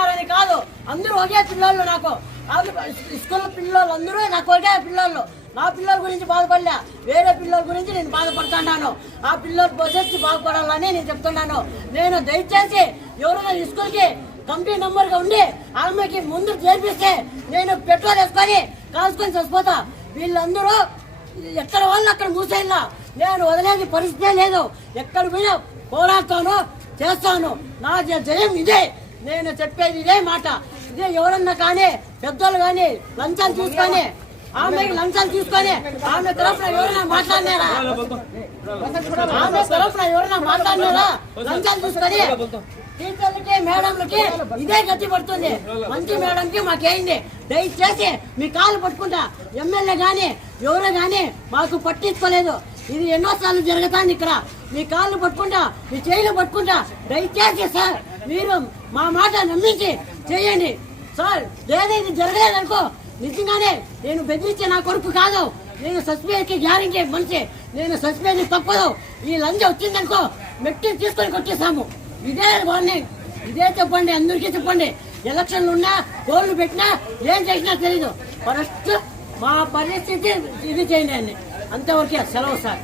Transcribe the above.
ఉన్నారని కాదు, అందరూ ఒకే పిల్లలు. నాకు స్కూల్ పిల్లలు అందరూ నాకు ఒకే పిల్లలు. నా పిల్లల గురించి బాధపడలే, వేరే పిల్లల గురించి నేను బాధపడుతున్నాను. ఆ పిల్లలు భవిష్యత్తు బాగుపడాలని నేను చెప్తున్నాను. నేను దయచేసి ఎవరైనా స్కూల్కి కమిటీ మెంబర్గా ఉండి ఆమెకి ముందు చేర్పిస్తే నేను పెట్రోల్ వేసుకొని కాల్చుకొని చచ్చిపోతా. వీళ్ళందరూ ఎక్కడ వాళ్ళు అక్కడ మూసేలా నేను వదిలేని పరిస్థితే లేదు. ఎక్కడ పోయినా పోరాడతాను, చేస్తాను. నా జయం ఇదే. నేను చెప్పేది ఇదే మాట. ఇదే ఎవరన్నా కానీ పెద్దోళ్ళు కానీ లంచాలు తీసుకొని ఆమెకి లంచాలు తీసుకొని ఆమె తరఫున ఎవరైనా మాట్లాడినారా? ఆమె తరఫున ఎవరైనా మాట్లాడినారా? లంచాలు తీసుకొని టీచర్లకి మేడంలకి ఇదే గతి పడుతుంది. మంచి మేడంకి మాకేంది? దయచేసి మీ కాళ్ళు పట్టుకుంటా. ఎమ్మెల్యే కానీ ఎవరో కానీ మాకు పట్టించుకోలేదు. ఇది ఎన్నోసార్లు జరుగుతుంది ఇక్కడ. మీ కాళ్ళు పట్టుకుంటా, మీ చేయిలు పట్టుకుంటా. దయచేసి సార్ మీరు మా మాట నమ్మించి చేయండి సార్. లేదా ఇది జరగలేదనుకో, నిజంగానే నేను బెదిరించే నా కొడుకు కాదు. నేను సస్పెండ్కి గ్యారెంటీ మనిషి. నేను సస్పెండ్ తప్పదు. ఈ లంచ్ వచ్చిందనుకో మెట్టి తీసుకొని కొట్టేస్తాము. ఇదే వార్నింగ్. ఇదే చెప్పండి, అందరికీ చెప్పండి. ఎలక్షన్లు ఉన్నా, గోల్లు పెట్టినా, ఏం చేసినా తెలీదు. ఫస్ట్ మా పరిస్థితి ఇది చేయండి అంతవరకే. సెలవు సార్.